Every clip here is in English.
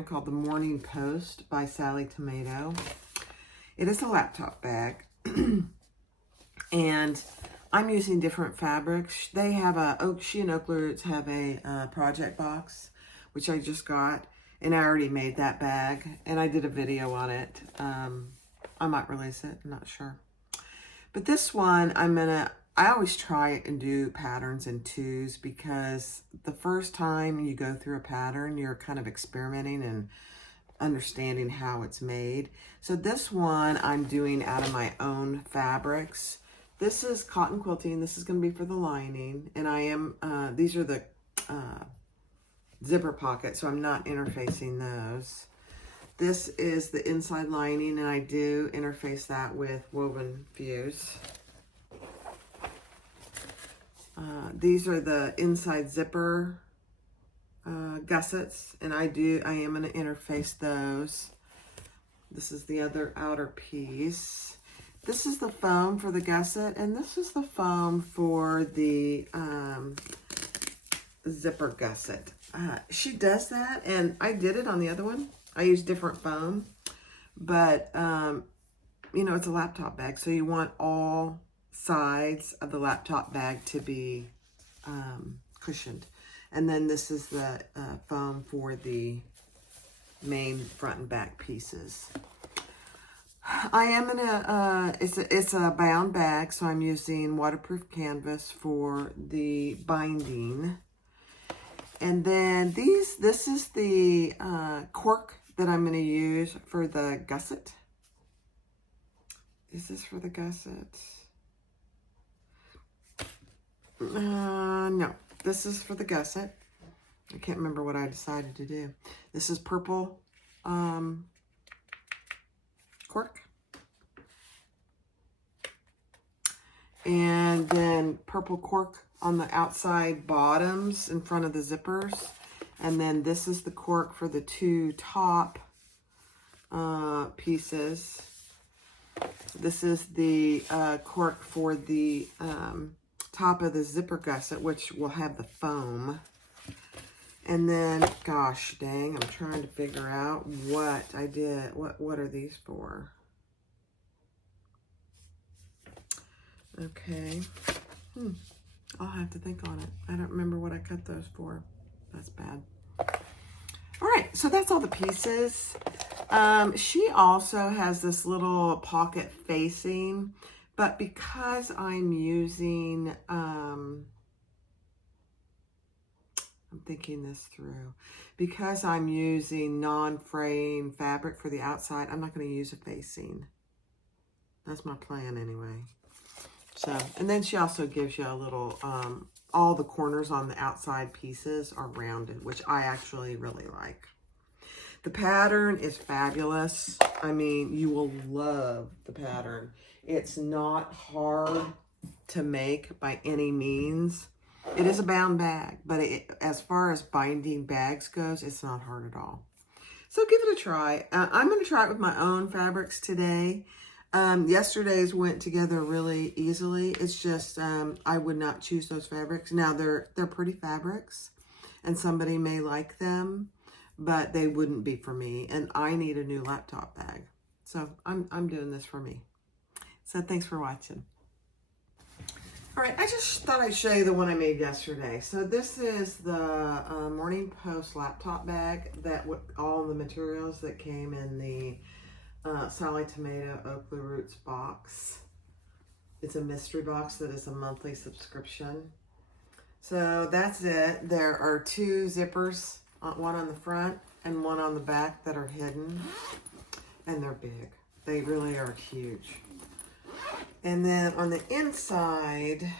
brand called the Morning Post by Sally Tomato. It is a laptop bag. And I'm using different fabrics. They have she and Oakley Roots have a project box, which I just got. And I already made that bag. And I did a video on it. I might release it. I'm not sure. But this one, I always try and do patterns in twos because the first time you go through a pattern, you're kind of experimenting and understanding how it's made. So this one I'm doing out of my own fabrics. This is cotton quilting. This is going to be for the lining. And these are the zipper pockets, so I'm not interfacing those. This is the inside lining, and I do interface that with Woven Fuse. These are the inside zipper gussets, and I am going to interface those. This is the other outer piece. This is the foam for the gusset, and this is the foam for the zipper gusset. She does that, and I did it on the other one. I use different foam, but you know, it's a laptop bag, so you want all sides of the laptop bag to be cushioned. And then this is the foam for the main front and back pieces. I am gonna, it's a bound bag, so I'm using waterproof canvas for the binding. And then this is the cork that I'm gonna use for the gusset. Is this for the gusset? No, this is for the gusset. I can't remember what I decided to do. This is purple cork. And then purple cork on the outside bottoms in front of the zippers. And then this is the cork for the two top pieces. This is the cork for the top of the zipper gusset, which will have the foam. And then, gosh dang, I'm trying to figure out what I did. What are these for? Okay. I'll have to think on it. I don't remember what I cut those for. That's bad. All right, so that's all the pieces. She also has this little pocket facing, but because I'm using, I'm thinking this through. Because I'm using non-fraying fabric for the outside, I'm not going to use a facing. That's my plan anyway. So, and then she also gives you a little, all the corners on the outside pieces are rounded, which I actually really like. The pattern is fabulous. I mean, you will love the pattern. It's not hard to make by any means. It is a bound bag, but as far as binding bags goes, it's not hard at all. So give it a try. I'm going to try it with my own fabrics today. Yesterday's went together really easily. It's just, I would not choose those fabrics. Now they're pretty fabrics and somebody may like them, but they wouldn't be for me. And I need a new laptop bag. So I'm doing this for me. So thanks for watching. All right, I just thought I'd show you the one I made yesterday. So this is the Morning Post laptop bag that with all the materials that came in the Sally Tomato Oakley Roots box. It's a mystery box that is a monthly subscription. So that's it. There are two zippers, one on the front and one on the back that are hidden. And they're big. They really are huge. And then on the inside,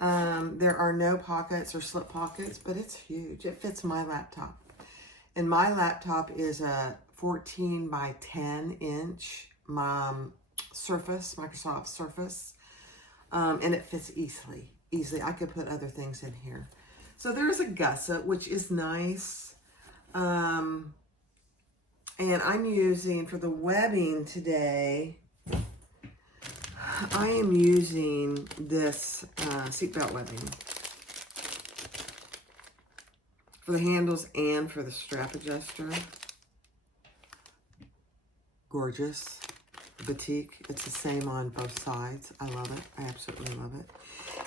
there are no pockets or slip pockets, but it's huge. It fits my laptop. And my laptop is a 14 by 10 inch Surface, Microsoft Surface. And it fits easily. I could put other things in here. So there's a gusset, which is nice. And I'm using, for the webbing today, I am using this seatbelt webbing for the handles and for the strap adjuster. Gorgeous. Batik. It's the same on both sides. I love it. I absolutely love it.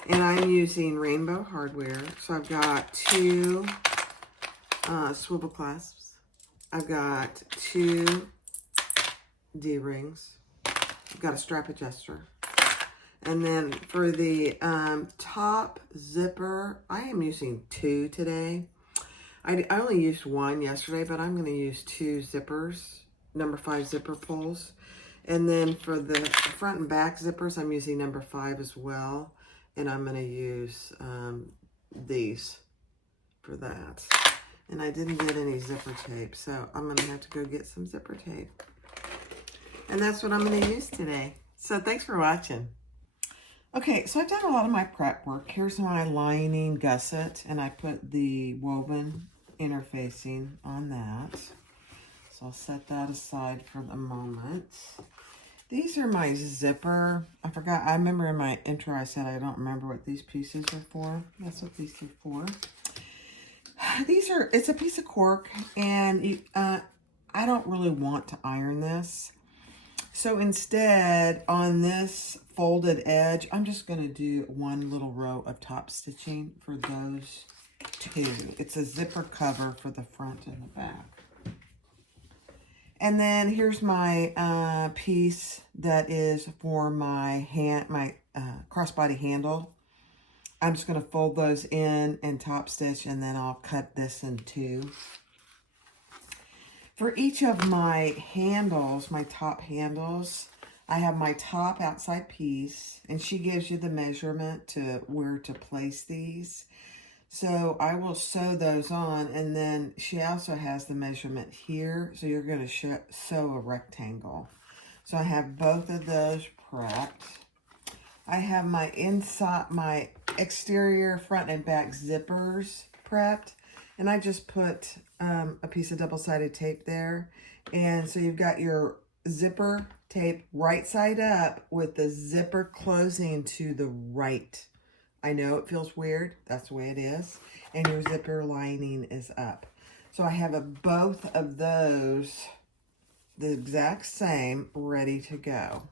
And I'm using Rainbow Hardware. So I've got two swivel clasps. I've got two D-rings. I've got a strap adjuster. And then for the top zipper, I am using two today. I only used one yesterday, but I'm going to use two zippers, number 5 zipper pulls. And then for the front and back zippers, I'm using number 5 as well. And I'm going to use these for that. And I didn't get any zipper tape, so I'm going to have to go get some zipper tape. And that's what I'm going to use today. So thanks for watching. Okay, so I've done a lot of my prep work. Here's my lining gusset, and I put the woven interfacing on that. So I'll set that aside for the moment. These are my zipper. I forgot, I remember in my intro I said I don't remember what these pieces are for. That's what these are for. It's a piece of cork, and I don't really want to iron this. So instead, on this folded edge, I'm just going to do one little row of top stitching for those two. It's a zipper cover for the front and the back. And then here's my piece that is for my crossbody handle. I'm just going to fold those in and top stitch, and then I'll cut this in two. For each of my handles, my top handles, I have my top outside piece, and she gives you the measurement to where to place these. So I will sew those on, and then she also has the measurement here, so you're going to sew a rectangle. So I have both of those prepped. I have my exterior front and back zippers prepped. And I just put a piece of double-sided tape there. And so you've got your zipper tape right side up with the zipper closing to the right. I know it feels weird. That's the way it is. And your zipper lining is up. So I have both of those the exact same, ready to go.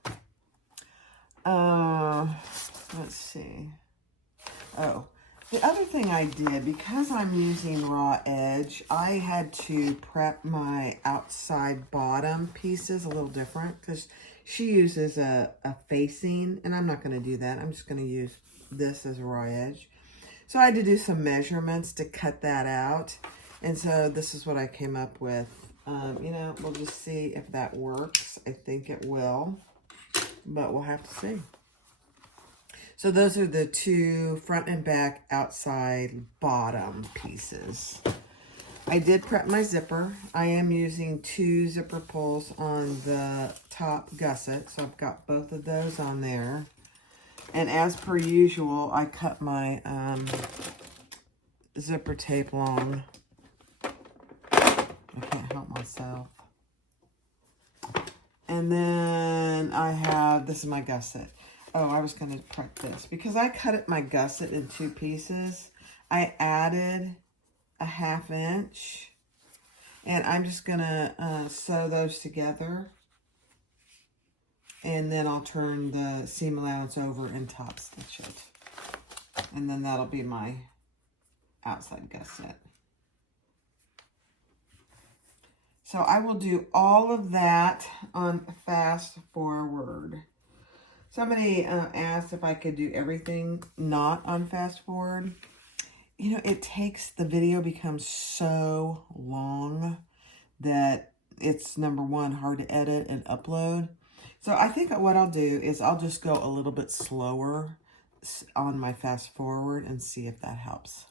Let's see. Oh. The other thing I did, because I'm using raw edge, I had to prep my outside bottom pieces a little different because she uses a facing, and I'm not going to do that. I'm just going to use this as a raw edge. So I had to do some measurements to cut that out, and so this is what I came up with. You know, we'll just see if that works. I think it will, but we'll have to see. So those are the two front and back outside bottom pieces. I did prep my zipper. I am using two zipper pulls on the top gusset. So I've got both of those on there. And as per usual, I cut my zipper tape long. I can't help myself. And then I have, this is my gusset. Oh, I was going to prep this. Because I cut my gusset in two pieces, I added a 1/2 inch. And I'm just going to sew those together. And then I'll turn the seam allowance over and top stitch it. And then that'll be my outside gusset. So I will do all of that on fast forward. Somebody asked if I could do everything not on fast forward. You know, it takes, the video becomes so long that it's, number one, hard to edit and upload. So I think what I'll do is I'll just go a little bit slower on my fast forward and see if that helps.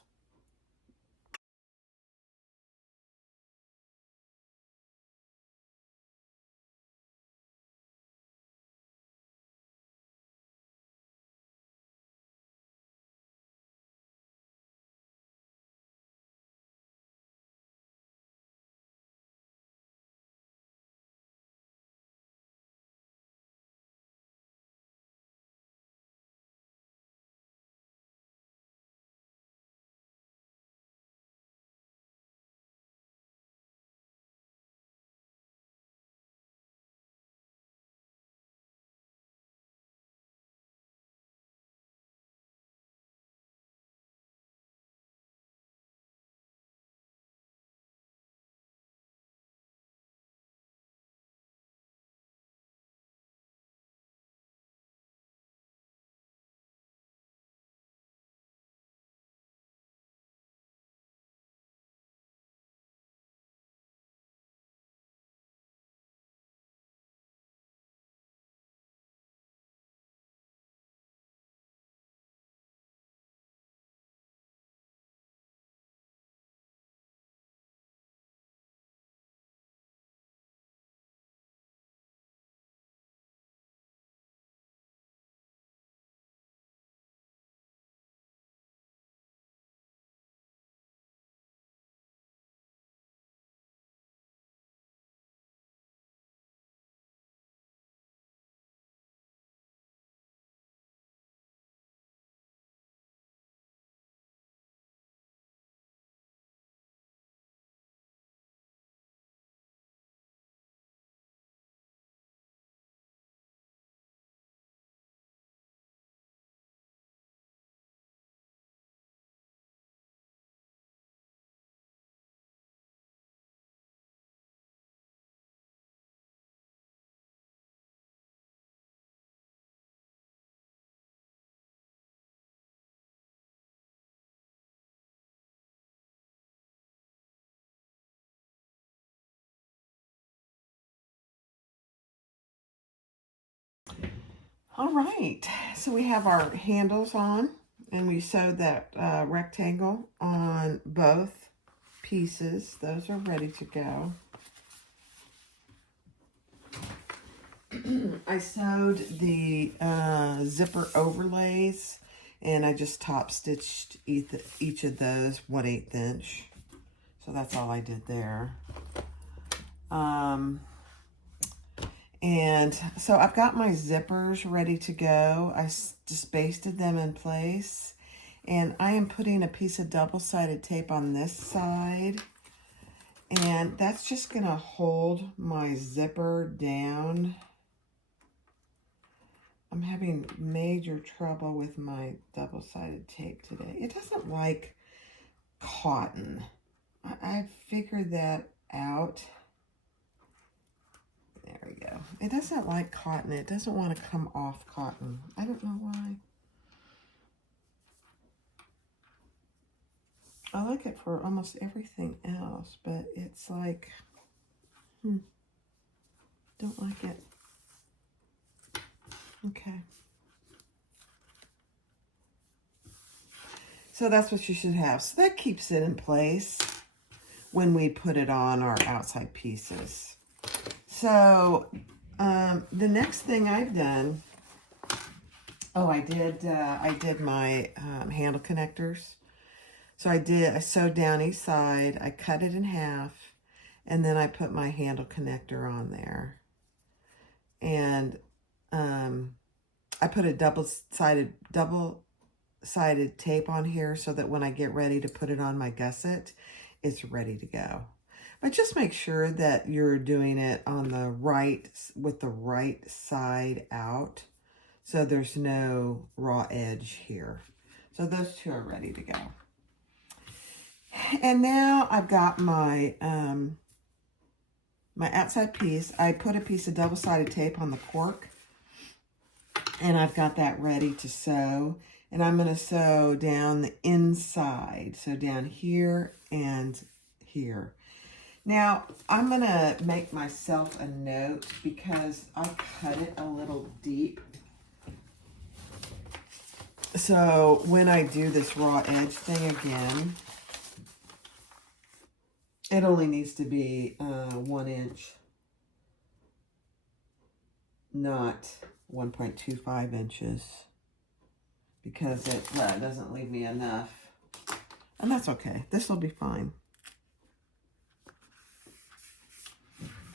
All right, so we have our handles on, and we sewed that rectangle on both pieces. Those are ready to go. I sewed the zipper overlays, and I just top stitched each of those 1/8 inch. So that's all I did there. And so I've got my zippers ready to go. I just basted them in place. And I am putting a piece of double-sided tape on this side. And that's just going to hold my zipper down. I'm having major trouble with my double-sided tape today. It doesn't like cotton. I figured that out. There we go. It doesn't like cotton. It doesn't want to come off cotton. I don't know why. I like it for almost everything else, but it's like, don't like it. Okay. So that's what you should have. So that keeps it in place when we put it on our outside pieces. So the next thing I've done, I did my handle connectors. So I sewed down each side, I cut it in half, and then I put my handle connector on there. And I put a double-sided tape on here so that when I get ready to put it on my gusset, it's ready to go. But just make sure that you're doing it on the right, with the right side out, so there's no raw edge here. So those two are ready to go. And now I've got my my outside piece. I put a piece of double-sided tape on the cork, and I've got that ready to sew. And I'm going to sew down the inside, so down here and here. Now, I'm going to make myself a note because I cut it a little deep. So when I do this raw edge thing again, it only needs to be 1 inch, not 1.25 inches, because it doesn't leave me enough. And that's okay. This will be fine.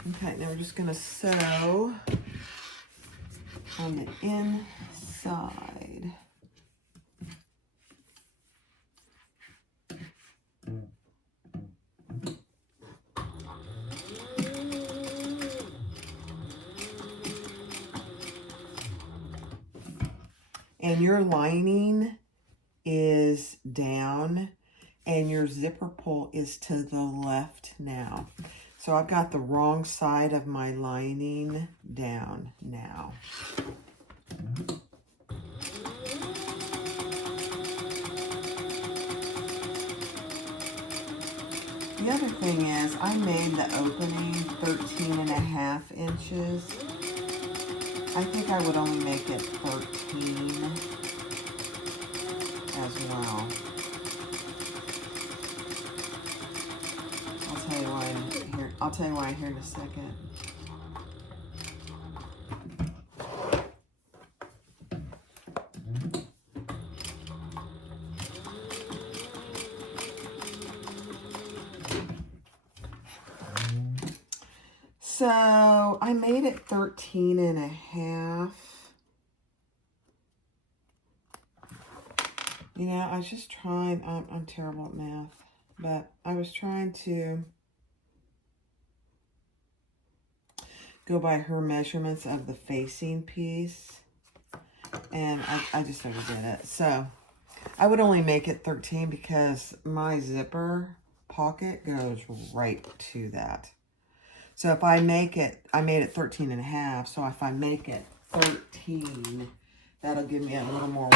Okay, now we're just going to sew on the inside. And your lining is down and your zipper pull is to the left now. So I've got the wrong side of my lining down now. The other thing is I made the opening 13.5 inches. I think I would only make it 13 as well. I'll tell you why here in a second. So I made it 13.5. You know, I was just trying, I'm terrible at math, but I was trying to go by her measurements of the facing piece, and I just never did it. So I would only make it 13 because my zipper pocket goes right to that. So if I make it, I made it 13.5, so if I make it 13, that'll give me a little more,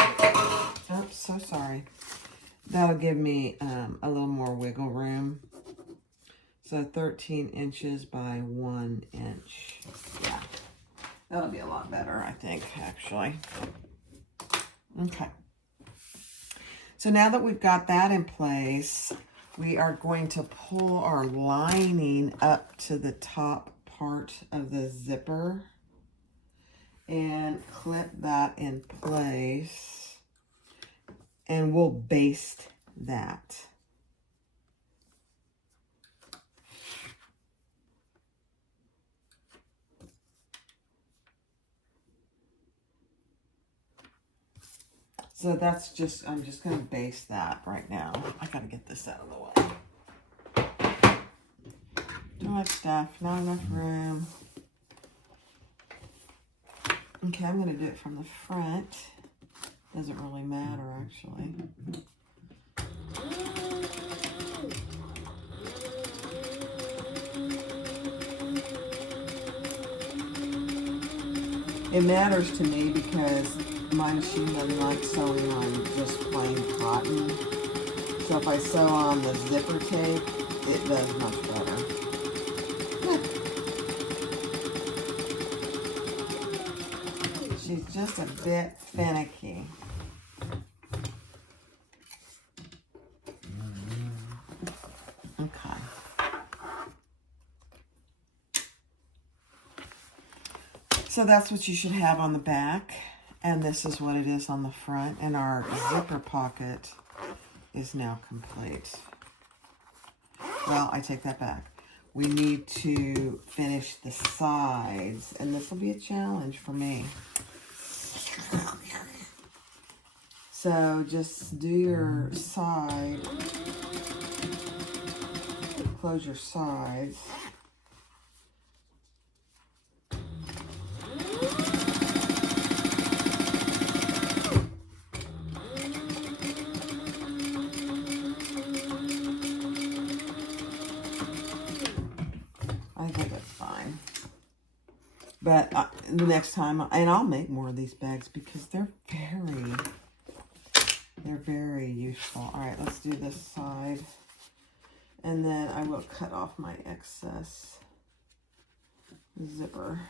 oops, so sorry. That'll give me a little more wiggle room. So 13 inches by 1 inch, yeah. That'll be a lot better, I think, actually. Okay. So now that we've got that in place, we are going to pull our lining up to the top part of the zipper and clip that in place, and we'll baste that. So that's just, I'm just going to baste that right now. I got to get this out of the way. Too much stuff, not enough room. Okay, I'm going to do it from the front. Doesn't really matter, actually. It matters to me because my machine doesn't like sewing on just plain cotton. So if I sew on the zipper tape, it does much better. She's just a bit finicky. Okay. So that's what you should have on the back. And this is what it is on the front. And our zipper pocket is now complete. Well, I take that back. We need to finish the sides. And this will be a challenge for me. So just do your side. Close your sides. But the next time, and I'll make more of these bags because they're very useful. All right, let's do this side. And then I will cut off my excess zipper.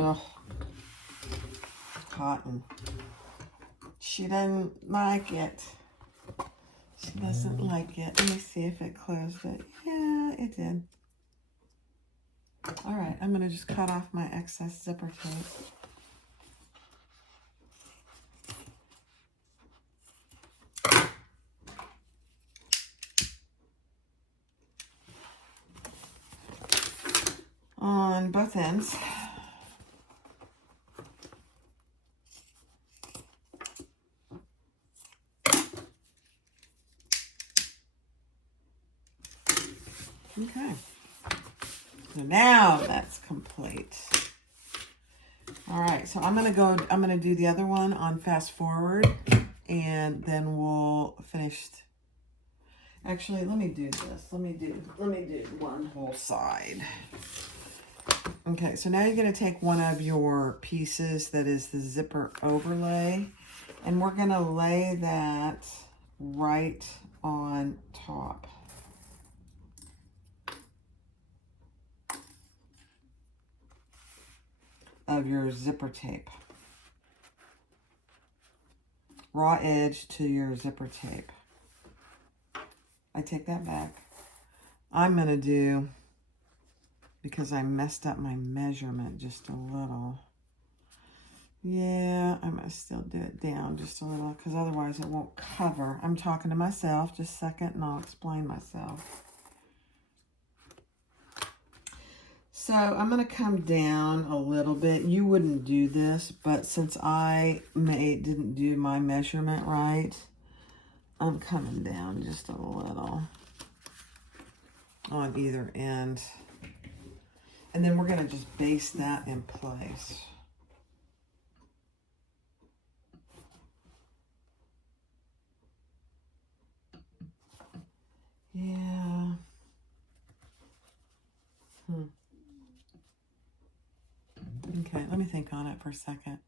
Oh, cotton. She doesn't like it. She doesn't like it. Let me see if it closed it. Yeah, it did. All right, I'm going to just cut off my excess zipper tape. On both ends. Okay. So now that's complete. All right, so I'm gonna do the other one on fast forward, and then we'll finish. Actually, let me do this. Let me do one whole side. Okay, so now you're gonna take one of your pieces that is the zipper overlay, and we're gonna lay that right on top. Of your zipper tape. Raw edge to your zipper tape. I take that back. I'm going to do, because I messed up my measurement just a little. Yeah, I'm going to still do it down just a little because otherwise it won't cover. I'm talking to myself. Just a second and I'll explain myself. So I'm going to come down a little bit. You wouldn't do this, but since I didn't do my measurement right, I'm coming down just a little on either end. And then we're going to just baste that in place. Yeah. think on it for a second.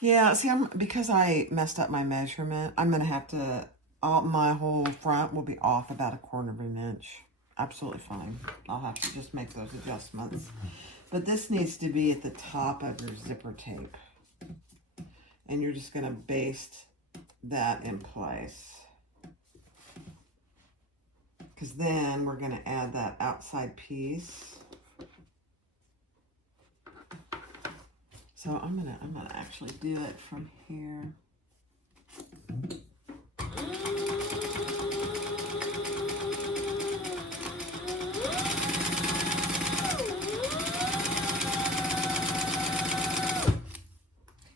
Yeah, see, because I messed up my measurement, I'm going to have to, my whole front will be off about 1/4 of an inch. Absolutely fine. I'll have to just make those adjustments. But this needs to be at the top of your zipper tape. And you're just going to baste that in place. Because then we're going to add that outside piece. So I'm gonna actually do it from here.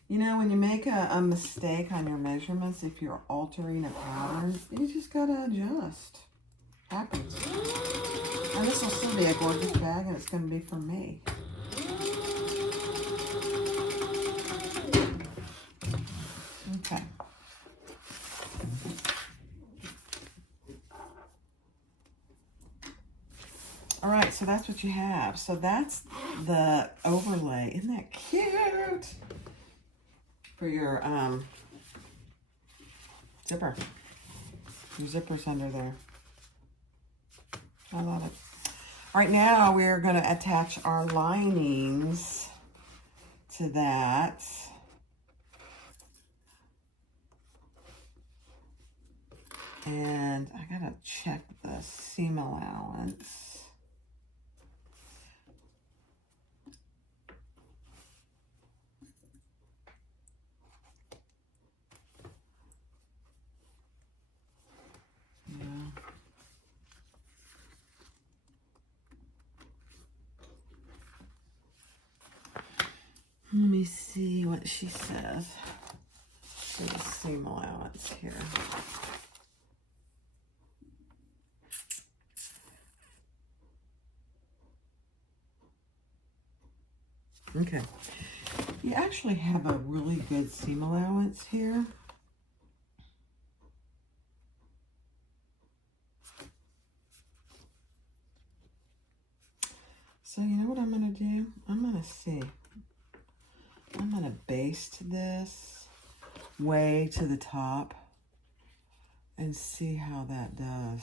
You know, when you make a mistake on your measurements, if you're altering a pattern, you just gotta adjust. Happens. And this will still be a gorgeous bag, and it's gonna be for me. Okay. All right, so that's what you have. So that's the overlay. Isn't that cute? For your zipper. Your zipper's under there. I love it. All right, now we're going to attach our linings to that. And I gotta check the seam allowance. Yeah. Let me see what she says. For the seam allowance here. Okay, you actually have a really good seam allowance here. So you know what I'm going to do? I'm going to see. I'm going to baste this way to the top and see how that does.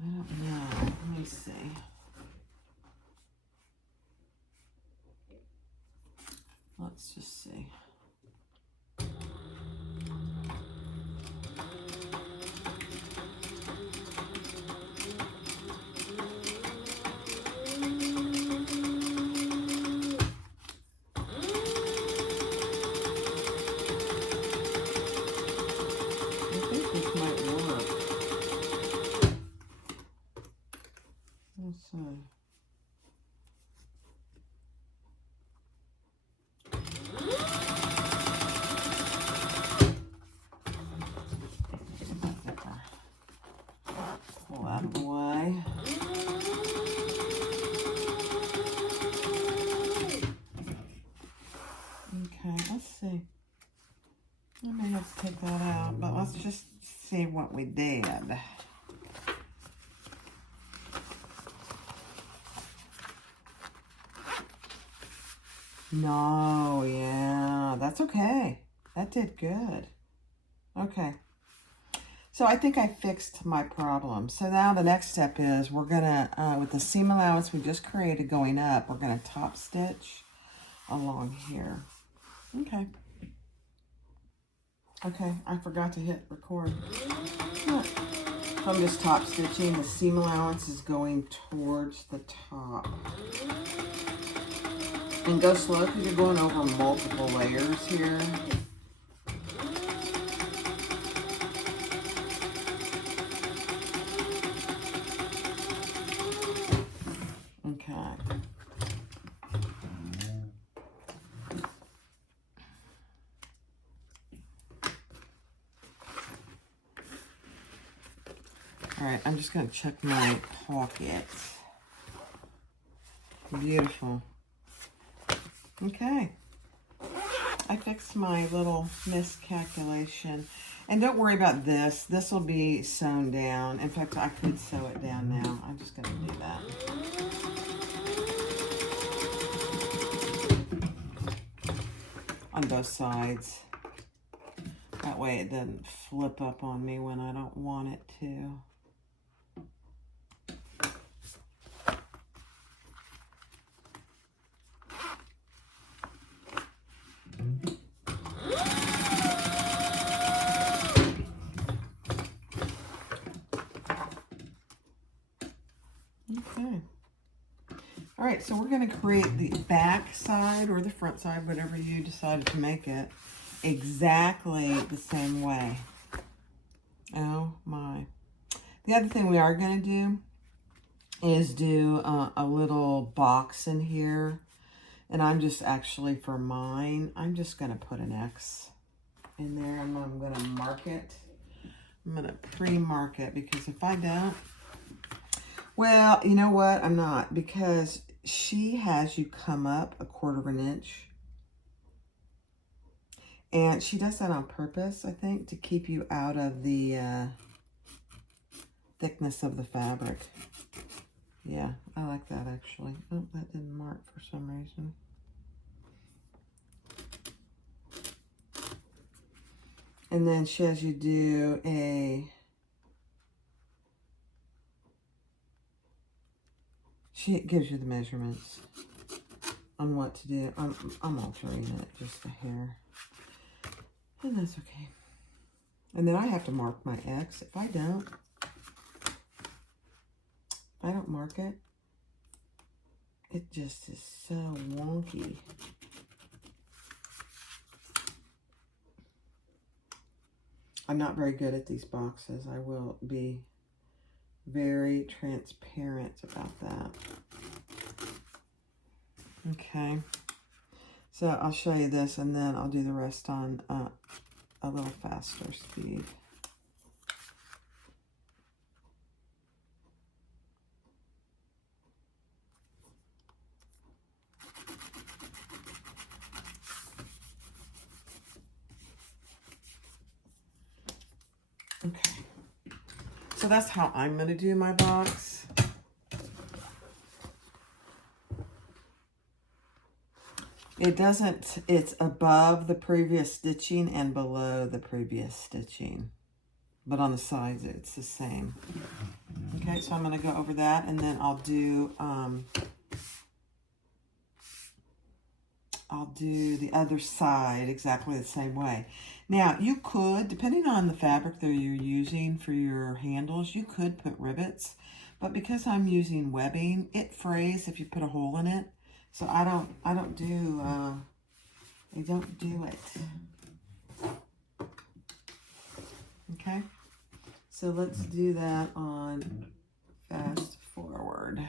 I don't know. Let me see. Let's just see. I think this might work. Let's see. Pull that out of the way. Okay, let's see. I may have to take that out, but let's just see what we did. No, yeah, that's okay. That did good. Okay. So I think I fixed my problem. So now the next step is we're gonna, with the seam allowance we just created going up, we're gonna top stitch along here. Okay. Okay, I forgot to hit record. Look. So I'm just top stitching. The seam allowance is going towards the top. And go slow because you're going over multiple layers here. Okay. All right, I'm just going to check my pockets. Beautiful. Okay. I fixed my little miscalculation. And don't worry about this. This will be sewn down. In fact, I could sew it down now. I'm just going to do that. On both sides. That way it doesn't flip up on me when I don't want it to. Okay. All right, so we're going to create the back side or the front side, whatever you decided to make it, exactly the same way. Oh my. The other thing we are going to do is do a little box in here. And I'm just actually, for mine, I'm just going to put an X in there. And I'm going to mark it. I'm going to pre-mark it because if I don't, well, you know what? I'm not, because she has you come up 1/4 inch. And she does that on purpose, I think, to keep you out of the thickness of the fabric. Yeah, I like that actually. Oh, that didn't mark for some reason. And then she has you do she gives you the measurements on what to do. I'm altering it just a hair. And that's okay. And then I have to mark my X. If I don't mark it, it just is so wonky. I'm not very good at these boxes. I will be very transparent about that. Okay. So I'll show you this and then I'll do the rest on a little faster speed. Okay. So that's how I'm going to do my box. It doesn't, it's above the previous stitching and below the previous stitching. But on the sides, it's the same. Okay, so I'm going to go over that, and then I'll do the other side exactly the same way. Now, you could, depending on the fabric that you're using for your handles, you could put rivets. But because I'm using webbing, it frays if you put a hole in it. So I don't do it. Okay, so let's do that on fast forward.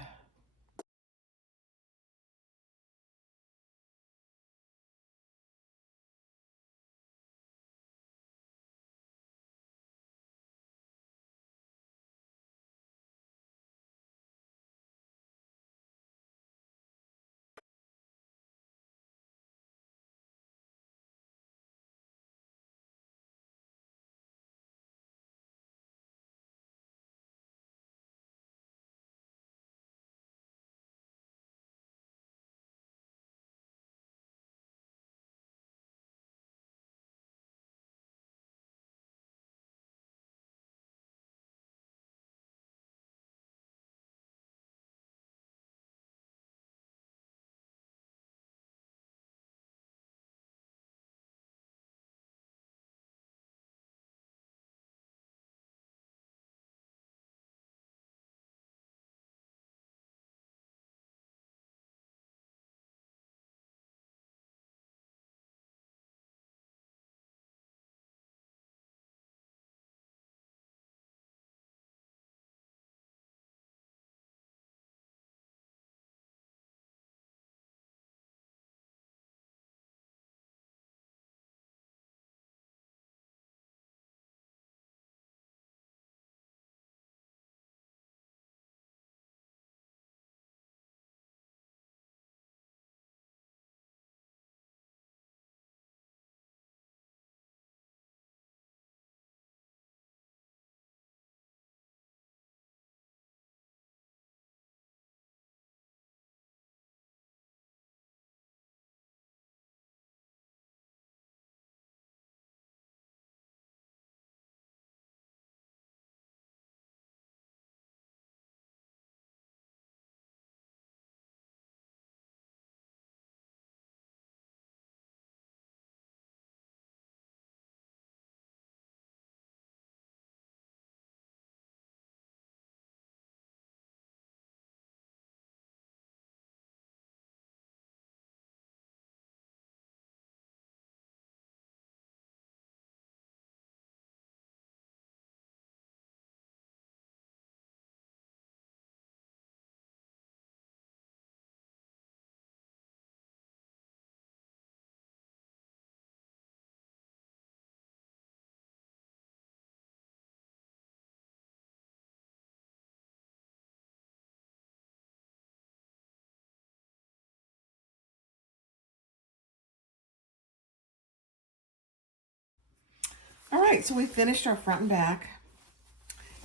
right, so we finished our front and back.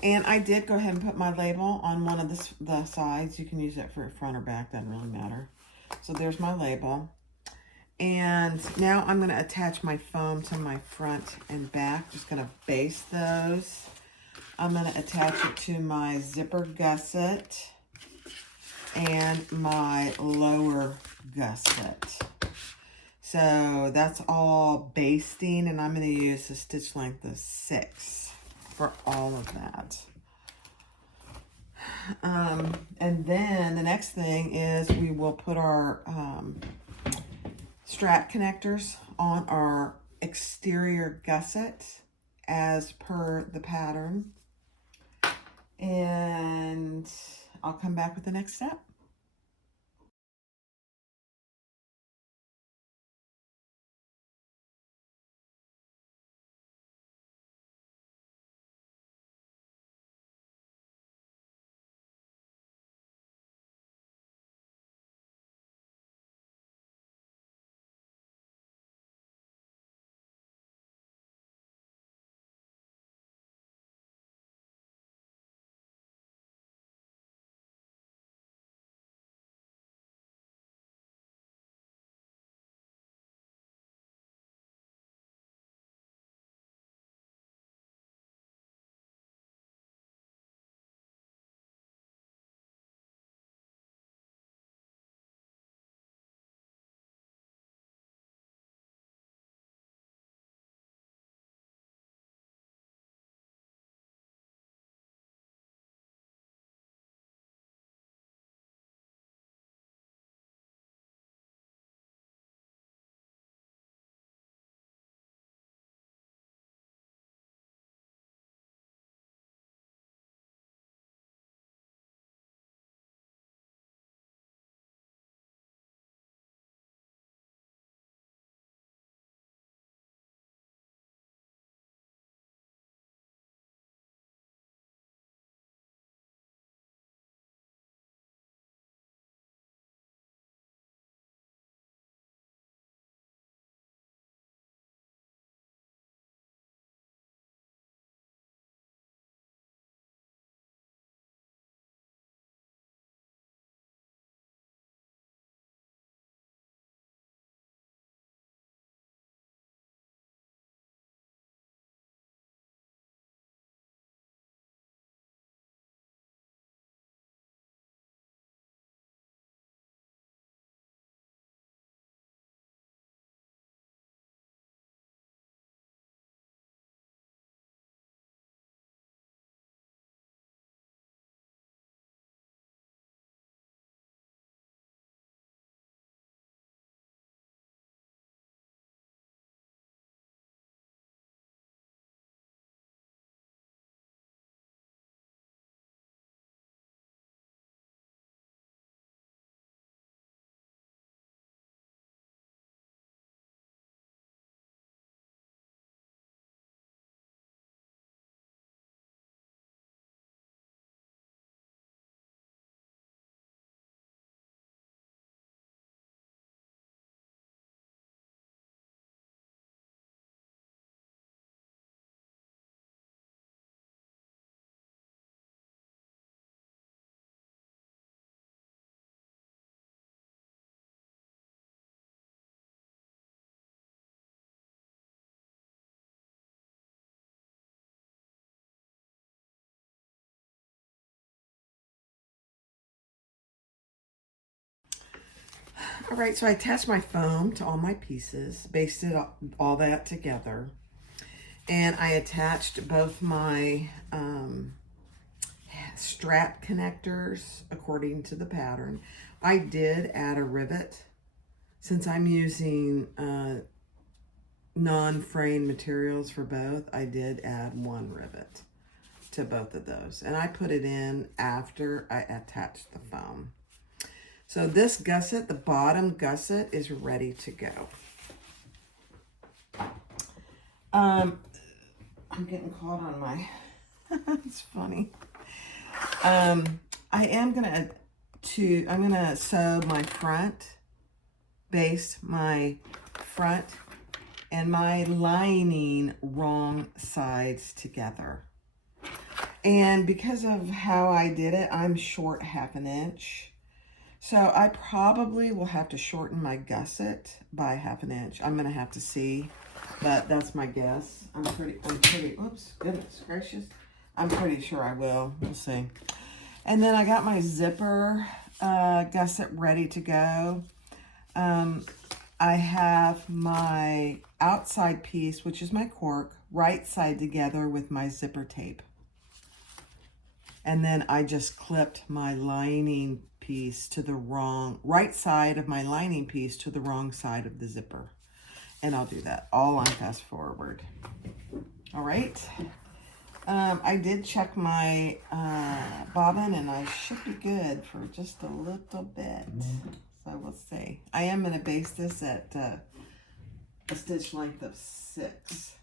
And I did go ahead and put my label on one of the sides. You can use it for front or back, doesn't really matter. So there's my label. And now I'm going to attach my foam to my front and back. Just going to base those. I'm going to attach it to my zipper gusset and my lower gusset. So that's all basting, and I'm going to use a stitch length of 6 for all of that. And then the next thing is we will put our strap connectors on our exterior gusset as per the pattern. And I'll come back with the next step. All right, so I attached my foam to all my pieces, basted all that together, and I attached both my strap connectors according to the pattern. I did add a rivet since I'm using non-frame materials for both. I did add one rivet to both of those, and I put it in after I attached the foam. So this gusset, the bottom gusset, is ready to go. I'm getting caught on my, it's funny. I'm gonna sew my front, base my front and my lining wrong sides together. And because of how I did it, I'm short 1/2 inch. So I probably will have to shorten my gusset by 1/2 inch. I'm gonna have to see, but that's my guess. I'm pretty, oops, goodness gracious. I'm pretty sure I will. We'll see. And then I got my zipper gusset ready to go. I have my outside piece, which is my cork, right side together with my zipper tape. And then I just clipped my lining piece to the right side of my lining piece to the wrong side of the zipper. And I'll do that all on fast forward. All right. I did check my bobbin, and I should be good for just a little bit. So we'll see. I am going to base this at a stitch length of 6.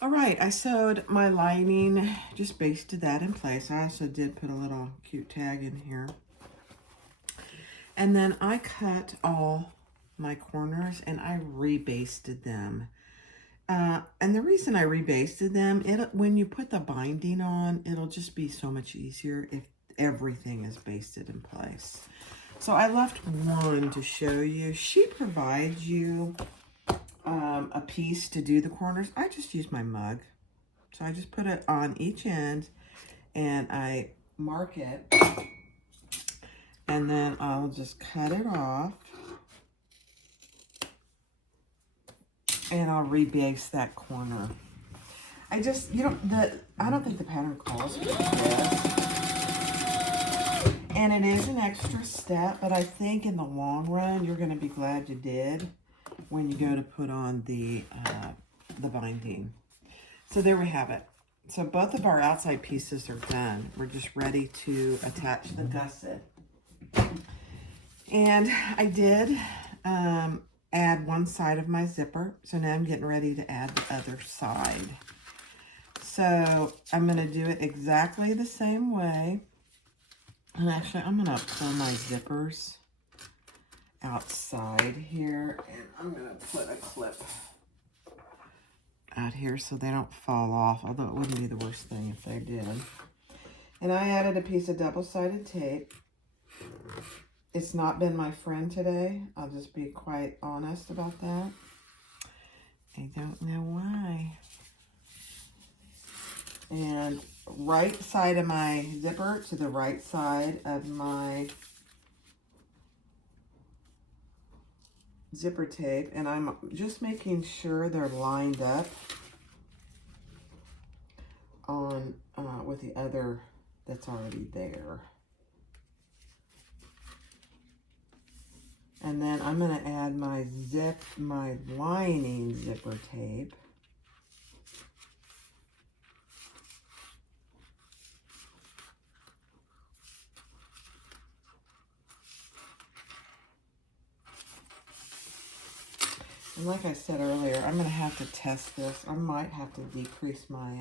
All right, I sewed my lining, just basted that in place. I also did put a little cute tag in here. And then I cut all my corners and I rebasted them. And the reason I rebasted them, when you put the binding on, it'll just be so much easier if everything is basted in place. So I left one to show you. She provides you a piece to do the corners. I just use my mug. So I just put it on each end and I mark it. And then I'll just cut it off. And I'll rebase that corner. I don't think the pattern calls for this. And it is an extra step, but I think in the long run, you're gonna be glad you did when you go to put on the binding. So there we have it. So both of our outside pieces are done. We're just ready to attach the gusset. And I did add one side of my zipper. So now I'm getting ready to add the other side. So I'm going to do it exactly the same way. And actually, I'm going to pull my zippers outside here. And I'm going to put a clip out here so they don't fall off. Although it wouldn't be the worst thing if they did. And I added a piece of double-sided tape. It's not been my friend today. I'll just be quite honest about that. I don't know why. And right side of my zipper to the right side of my zipper tape, and I'm just making sure they're lined up on with the other that's already there. And then I'm going to add my lining zipper tape. And like I said earlier, I'm going to have to test this. I might have to decrease my,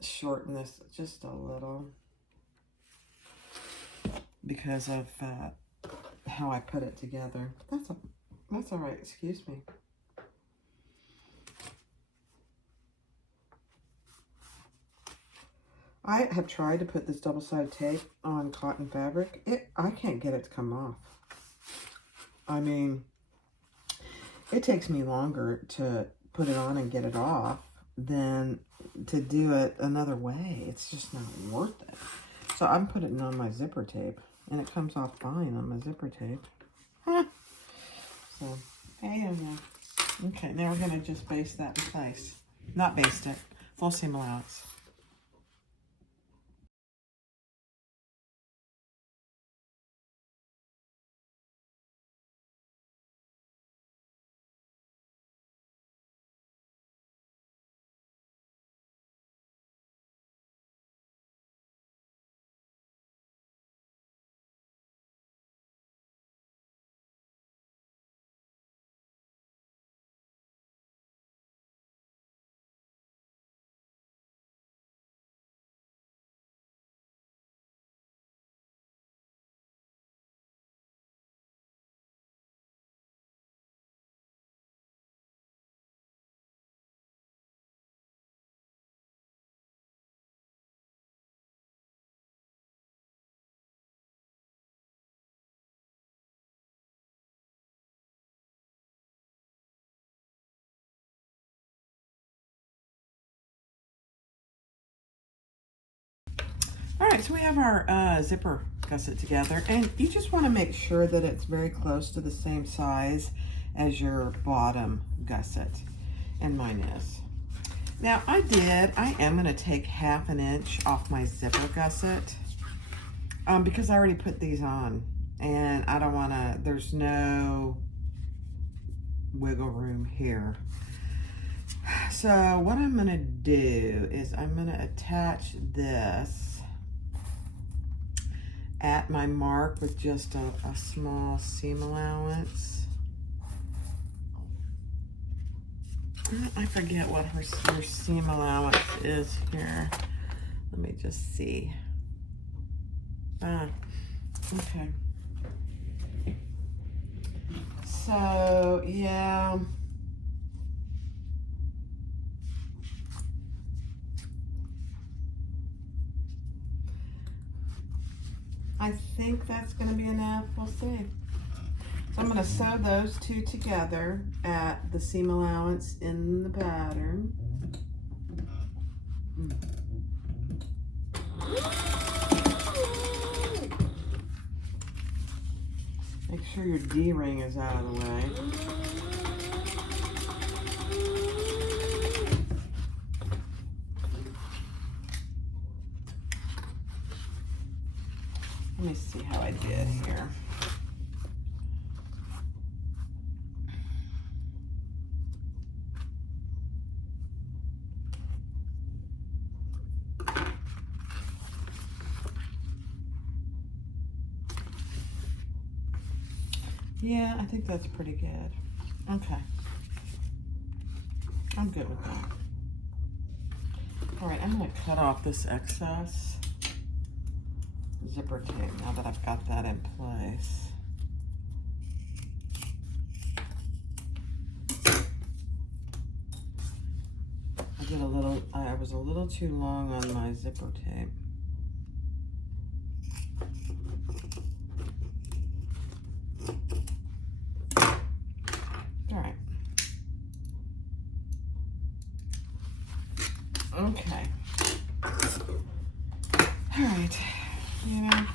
shorten this just a little because of how I put it together. That's all right, excuse me. I have tried to put this double-sided tape on cotton fabric. I can't get it to come off. I mean, it takes me longer to put it on and get it off than to do it another way. It's just not worth it. So I'm putting it on my zipper tape, and it comes off fine on my zipper tape. Huh. So, I don't know. Okay, now we're going to just baste that in place. Not baste it, full seam allowance. All right, so we have our zipper gusset together, and you just want to make sure that it's very close to the same size as your bottom gusset, and mine is. Now I am going to take 1/2 inch off my zipper gusset because I already put these on, and I don't want to, there's no wiggle room here. So what I'm going to do is I'm going to attach this at my mark with just a small seam allowance. I forget what her seam allowance is here. Let me just see. Okay. So, yeah. I think that's going to be enough. We'll see. So I'm going to sew those two together at the seam allowance in the pattern. Make sure your D-ring is out of the way. Let me see how I did here. Yeah, I think that's pretty good. Okay. I'm good with that. All right, I'm going to cut off this excess zipper tape now that I've got that in place. I was a little too long on my zipper tape. All right. Okay. All right. You know.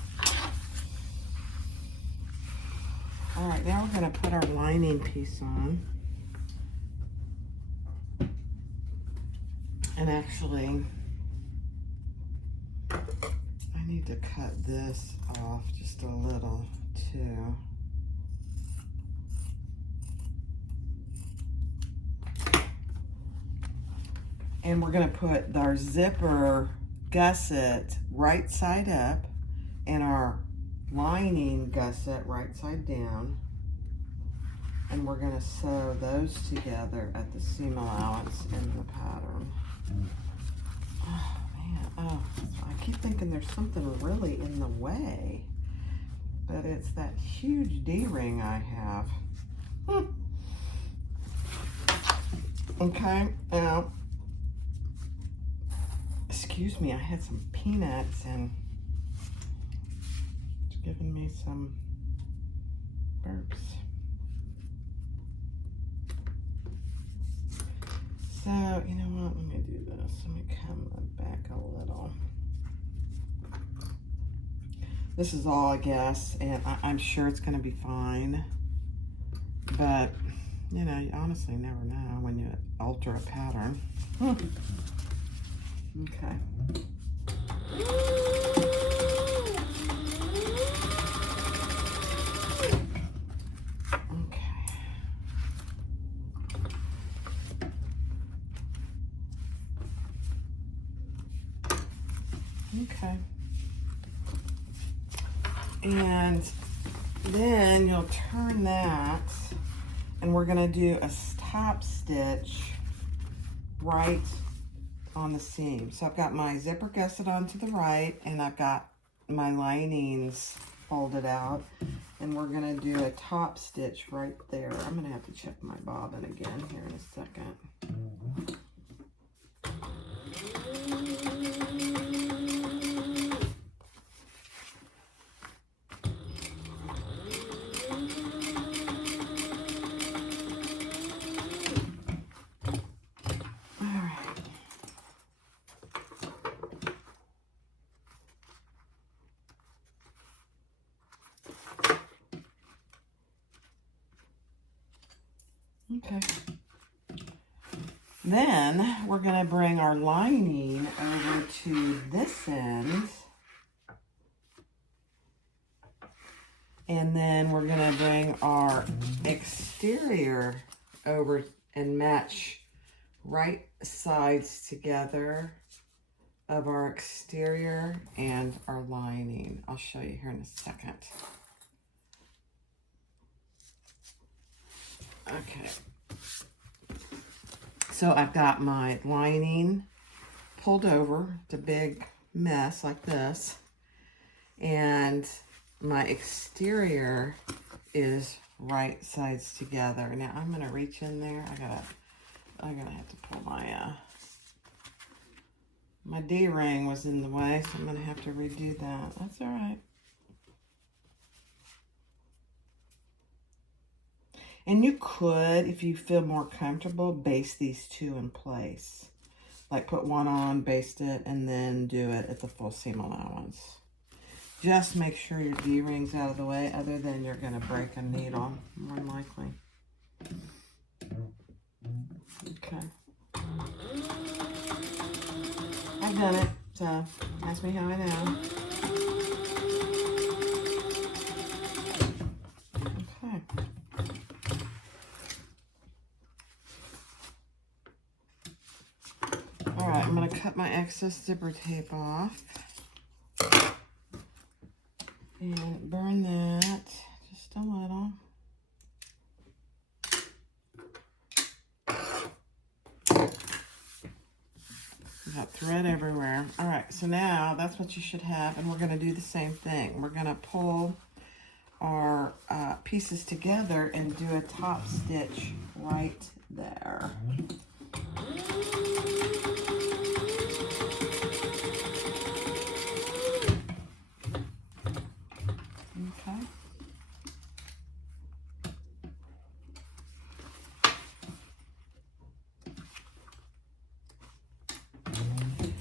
All right, now we're going to put our lining piece on. And actually, I need to cut this off just a little too. And we're going to put our zipper gusset right side up and our lining gusset right side down. And we're going to sew those together at the seam allowance in the pattern. Oh, man. Oh, I keep thinking there's something really in the way. But it's that huge D-ring I have. Okay, now, excuse me, I had some peanuts and it's giving me some burps. So, you know what, let me do this. Let me come back a little. This is all I guess, and I'm sure it's gonna be fine. But, you know, you honestly never know when you alter a pattern. Okay. Okay. And then you'll turn that, and we're gonna do a top stitch right on the seam. So I've got my zipper gusset on to the right, and I've got my linings folded out, and we're gonna do a top stitch right there. I'm gonna have to check my bobbin again here in a second. Okay. Then we're going to bring our lining over to this end. And then we're going to bring our exterior over and match right sides together of our exterior and our lining. I'll show you here in a second. Okay. So I've got my lining pulled over. It's a big mess like this. And my exterior is right sides together. Now I'm gonna reach in there. I'm gonna have to pull my my D-ring was in the way, so I'm gonna have to redo that. That's all right. And you could, if you feel more comfortable, baste these two in place. Like put one on, baste it, and then do it at the full seam allowance. Just make sure your D-ring's out of the way, other than you're gonna break a needle, more than likely. Okay. I've done it, so ask me how I know. Okay. All right, I'm gonna cut my excess zipper tape off and burn that just a little. Got thread everywhere. All right, so now that's what you should have, and we're gonna do the same thing. We're gonna pull our pieces together and do a top stitch right there. Okay.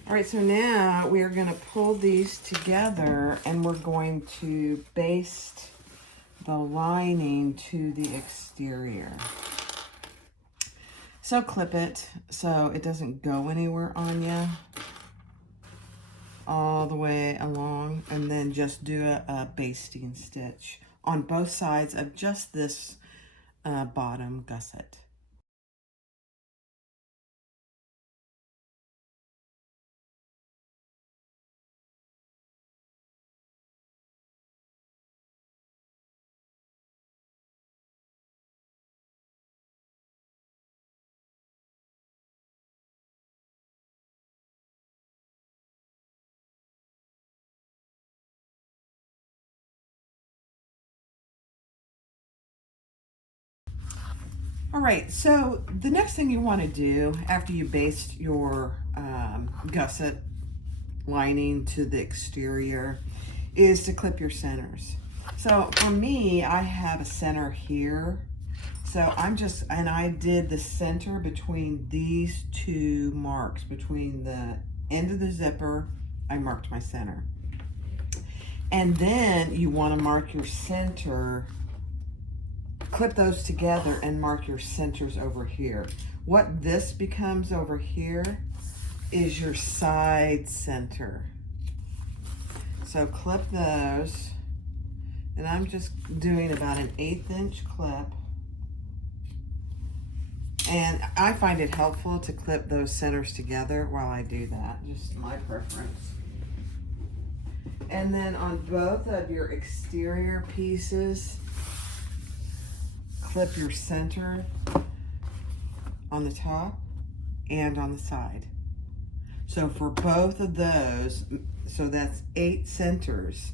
All right, so now we are going to pull these together, and we're going to baste the lining to the exterior. So clip it so it doesn't go anywhere on you all the way along, and then just do a basting stitch on both sides of just this bottom gusset. All right, so the next thing you want to do after you baste your gusset lining to the exterior is to clip your centers. So for me, I have a center here. So I did the center between these two marks, between the end of the zipper, I marked my center. And then you want to mark your center, clip those together and mark your centers over here. What this becomes over here is your side center. So clip those, and I'm just doing about an 1/8 inch clip. And I find it helpful to clip those centers together while I do that, just my preference. And then on both of your exterior pieces, clip your center on the top and on the side. So for both of those, so that's 8 centers,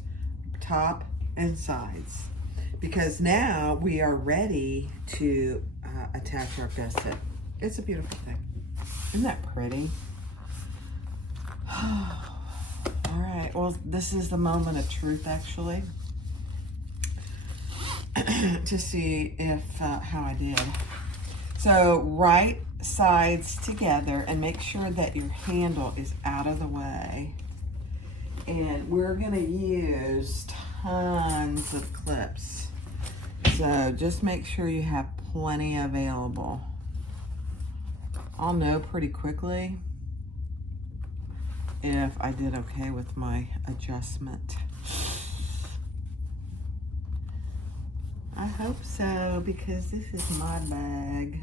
top and sides. Because now we are ready to attach our gusset. It's a beautiful thing. Isn't that pretty? All right, well, this is the moment of truth, actually, to see if how I did. So right sides together and make sure that your handle is out of the way. And we're gonna use tons of clips. So just make sure you have plenty available. I'll know pretty quickly if I did okay with my adjustment. I hope so, because this is my bag.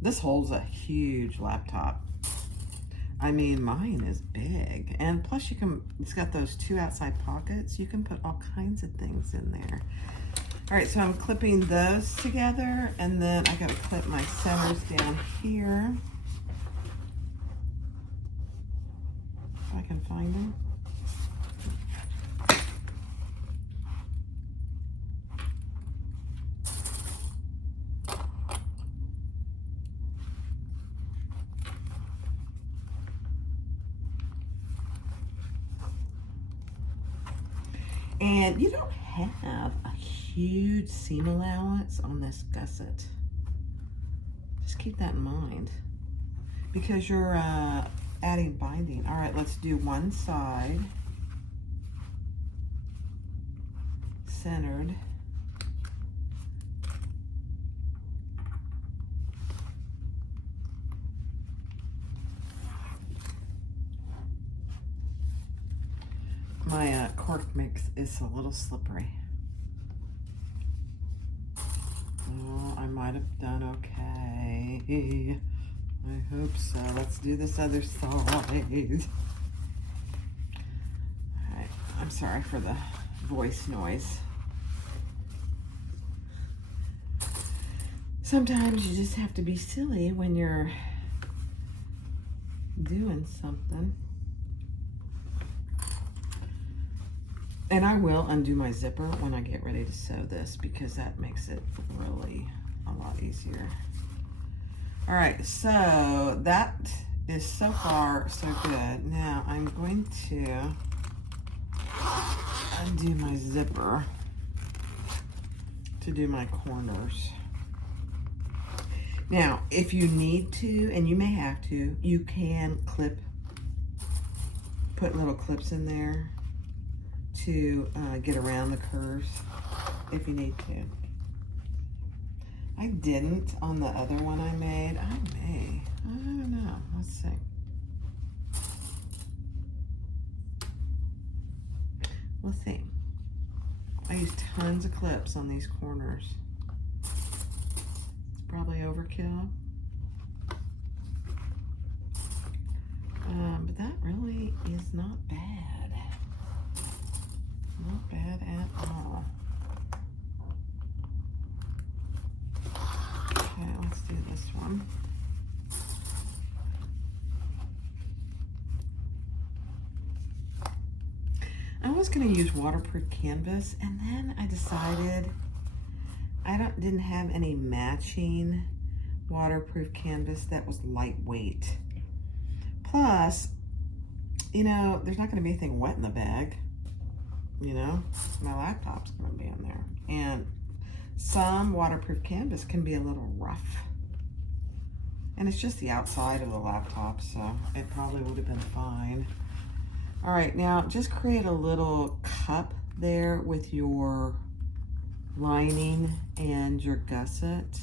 This holds a huge laptop. I mean, mine is big. And plus it's got those 2 outside pockets. You can put all kinds of things in there. All right, so I'm clipping those together, and then I gotta clip my centers down here. If I can find them. And you don't have a huge seam allowance on this gusset. Just keep that in mind because you're adding binding. All right, let's do one side centered. My cork mix is a little slippery. Oh, I might have done okay. I hope so. Let's do this other side. All right, I'm sorry for the voice noise. Sometimes you just have to be silly when you're doing something. And I will undo my zipper when I get ready to sew this because that makes it really a lot easier. All right, so that is so far so good. Now I'm going to undo my zipper to do my corners. Now, if you need to, and you may have to, you can put little clips in there to get around the curves if you need to. I didn't on the other one I made. I may. I don't know. Let's see. We'll see. I used tons of clips on these corners. It's probably overkill. But that really is not bad. Not bad at all. Okay, let's do this one. I was going to use waterproof canvas, and then I decided I didn't have any matching waterproof canvas that was lightweight. Plus, you know, there's not going to be anything wet in the bag. You know, my laptop's going to be in there. And some waterproof canvas can be a little rough. And it's just the outside of the laptop, so it probably would have been fine. All right, now just create a little cup there with your lining and your gusset.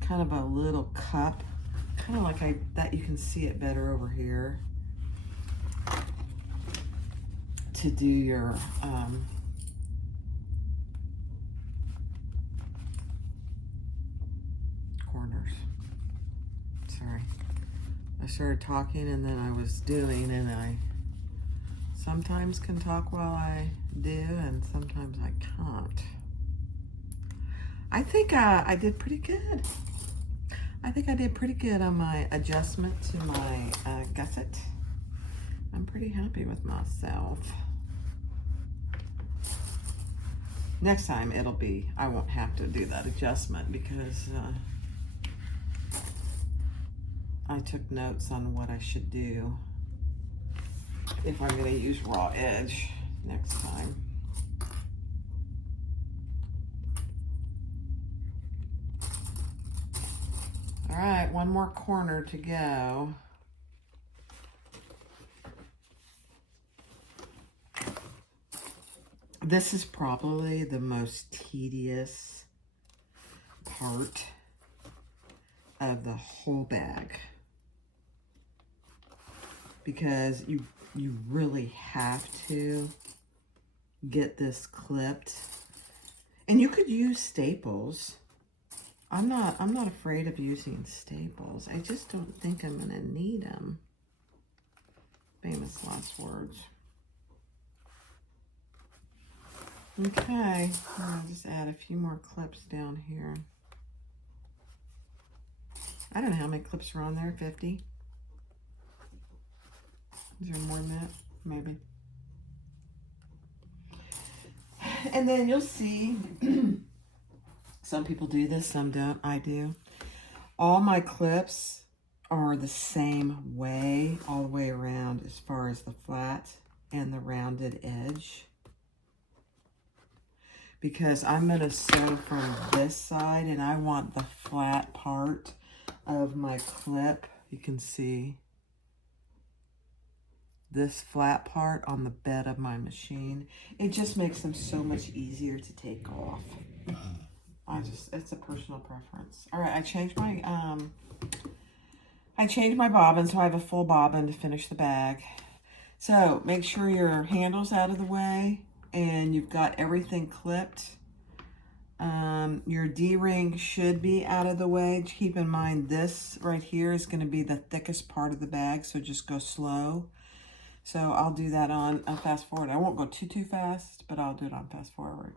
Kind of a little cup, kind of like that. You can see it better over here. To do your corners. Sorry, I started talking and then I was doing, and I sometimes can talk while I do, and sometimes I can't. I think I did pretty good. I think I did pretty good on my adjustment to my gusset. I'm pretty happy with myself. Next time I won't have to do that adjustment because I took notes on what I should do if I'm going to use raw edge next time. All right, one more corner to go. This is probably the most tedious part of the whole bag because you really have to get this clipped. And you could use staples. I'm not afraid of using staples. I just don't think I'm gonna need them. Famous last words. Okay, I'll just add a few more clips down here. I don't know how many clips are on there, 50? Is there more than that? Maybe. And then you'll see, some people do this, some don't. I do. All my clips are the same way all the way around as far as the flat and the rounded edge. Because I'm going to sew from this side and I want the flat part of my clip. You can see this flat part on the bed of my machine. It just makes them so much easier to take off. It's a personal preference. All right, I changed my bobbin, so I have a full bobbin to finish the bag. So make sure your handle's out of the way and you've got everything clipped. Your D-ring should be out of the way. Keep in mind this right here is going to be the thickest part of the bag, so just go slow. So I'll do that on fast forward. I won't go too fast, but I'll do it on fast forward.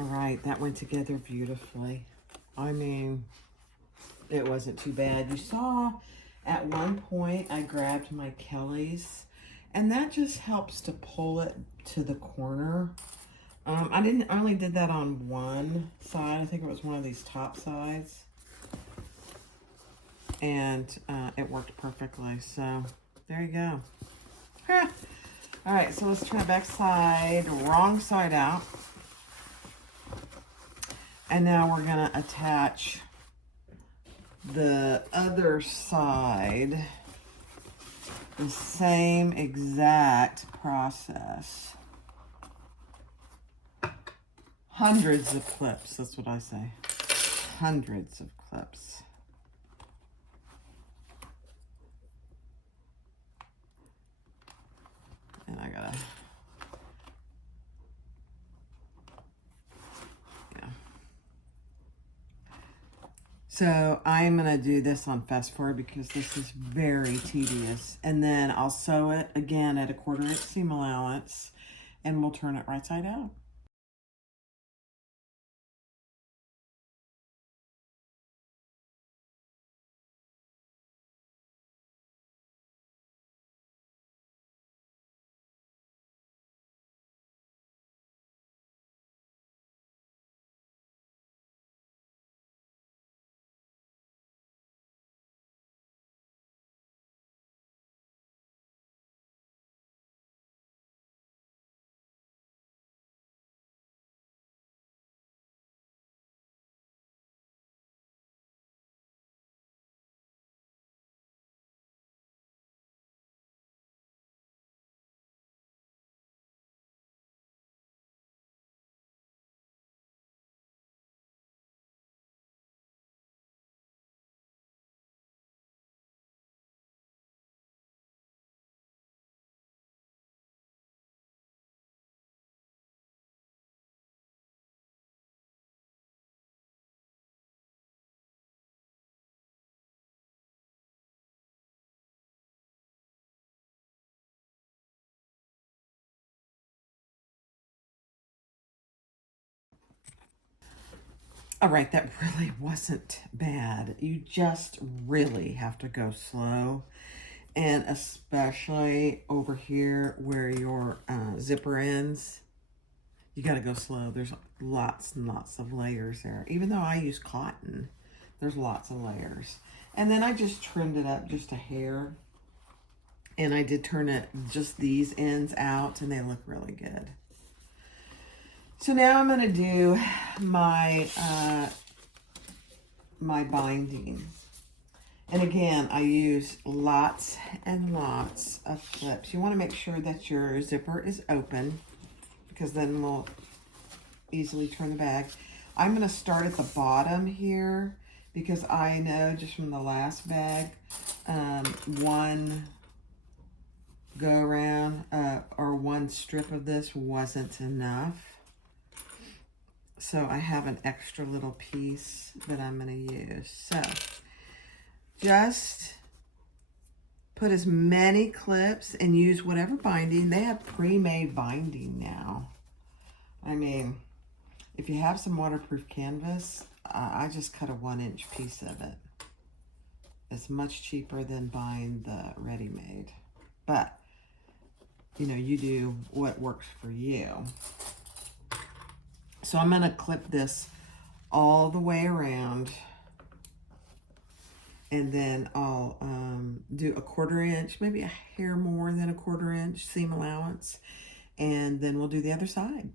All right, that went together beautifully. I mean, it wasn't too bad. You saw at one point I grabbed my Kelly's, and that just helps to pull it to the corner. I only did that on one side. I think it was one of these top sides. And it worked perfectly. So there you go. All right, so let's turn it back side, wrong side out. And now we're gonna attach the other side, the same exact process. Hundreds of clips, that's what I say. Hundreds of clips. And I gotta, yeah. So I'm gonna do this on fast forward because this is very tedious. And then I'll sew it again at a 1/4 inch seam allowance, and we'll turn it right side out. All right, that really wasn't bad. You just really have to go slow. And especially over here where your zipper ends, you got to go slow. There's lots and lots of layers there. Even though I use cotton, there's lots of layers. And then I just trimmed it up just a hair. And I did turn it, just these ends out, and they look really good. So now I'm going to do my my binding. And again, I use lots and lots of clips. You want to make sure that your zipper is open, because then we'll easily turn the bag. I'm going to start at the bottom here because I know just from the last bag, one go around or one strip of this wasn't enough. So I have an extra little piece that I'm going to use. So just put as many clips and use whatever binding. They have pre-made binding now. I mean, if you have some waterproof canvas, I just cut a 1-inch piece of it. It's much cheaper than buying the ready-made. But, you know, you do what works for you. So I'm going to clip this all the way around, and then I'll do a 1/4 inch, maybe a hair more than a 1/4 inch seam allowance, and then we'll do the other side.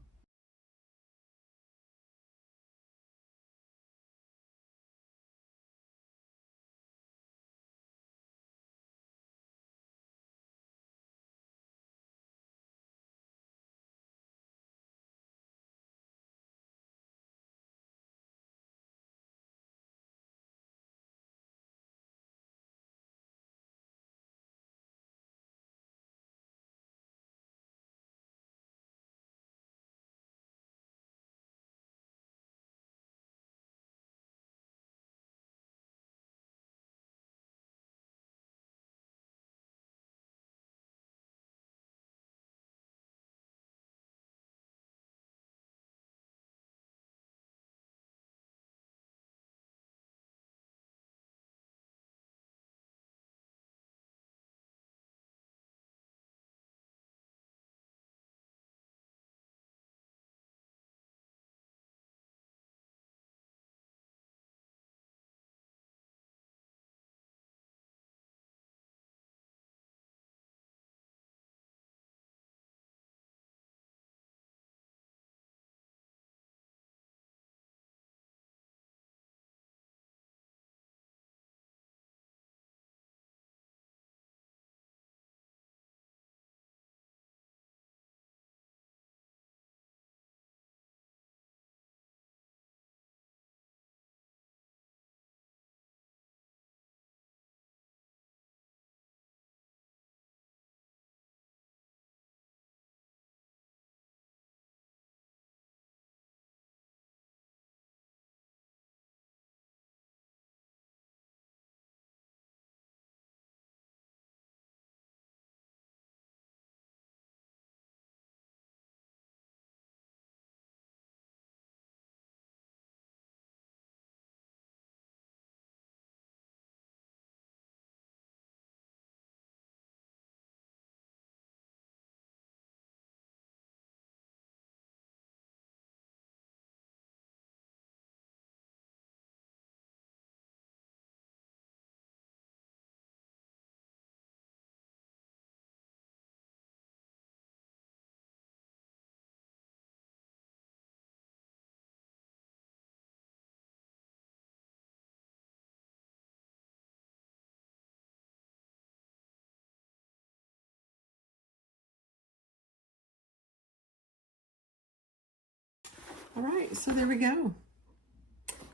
All right, so there we go.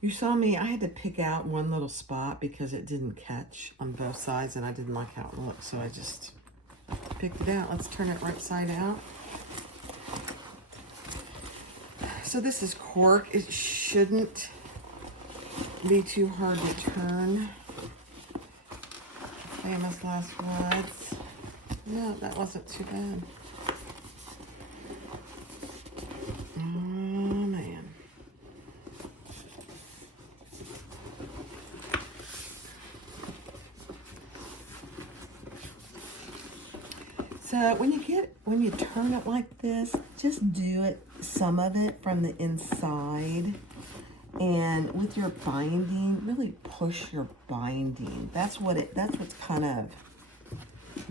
You saw me, I had to pick out one little spot because it didn't catch on both sides and I didn't like how it looked, so I just picked it out. Let's turn it right side out. So this is cork. It shouldn't be too hard to turn. Famous last words. No, that wasn't too bad. Oh man. So when you turn it like this, just do it, some of it from the inside. And with your binding, really push your binding. That's what's kind of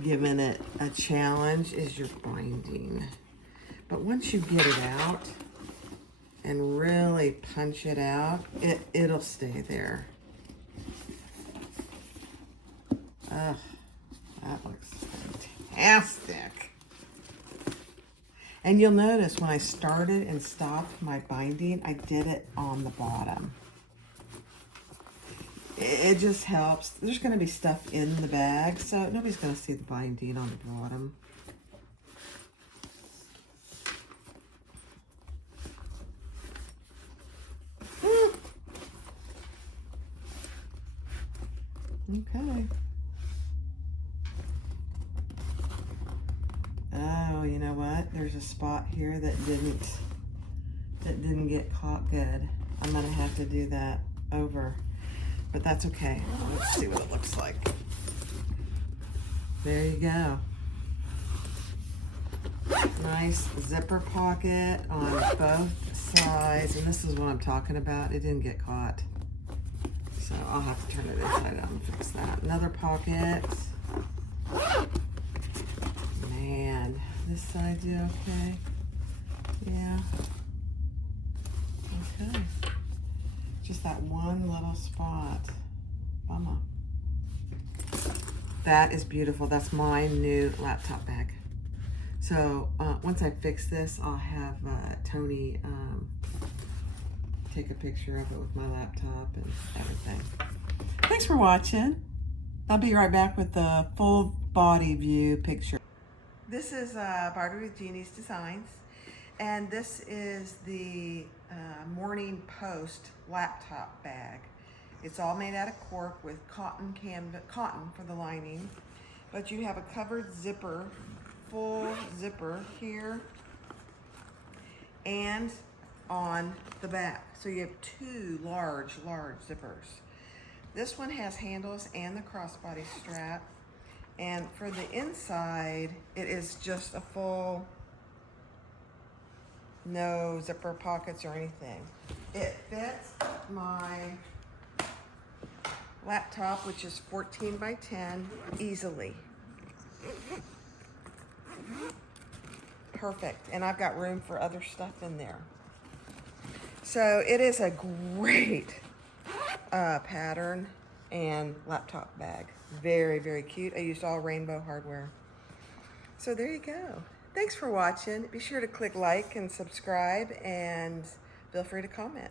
giving it a challenge, is your binding. But once you get it out and really punch it out, it'll stay there. Ugh, that looks fantastic. And you'll notice when I started and stopped my binding, I did it on the bottom. It just helps. There's going to be stuff in the bag, so nobody's going to see the binding on the bottom. Okay. Oh, you know what? There's a spot here that didn't get caught good. I'm gonna have to do that over, but that's okay. Let's see what it looks like. There you go. Nice zipper pocket on both sides, and this is what I'm talking about. It didn't get caught. So I'll have to turn it inside out and fix that. Another pocket. Man, this side do okay? Yeah. Okay. Just that one little spot. Bummer. That is beautiful. That's my new laptop bag. So once I fix this, I'll have Tony take a picture of it with my laptop and everything. Thanks for watching. I'll be right back with the full body view picture. This is Barbie with Jeannie's Designs, and this is the Morning Post laptop bag. It's all made out of cork with cotton for the lining, but you have a covered zipper, full zipper here and on the back. So you have two large zippers. This one has handles and the crossbody strap. And for the inside, it is just a full, no zipper pockets or anything. It fits my laptop, which is 14 by 10, easily. Perfect. And I've got room for other stuff in there. So it is a great pattern and laptop bag. Very, very cute. I used all rainbow hardware. So there you go. Thanks for watching. Be sure to click like and subscribe, and feel free to comment.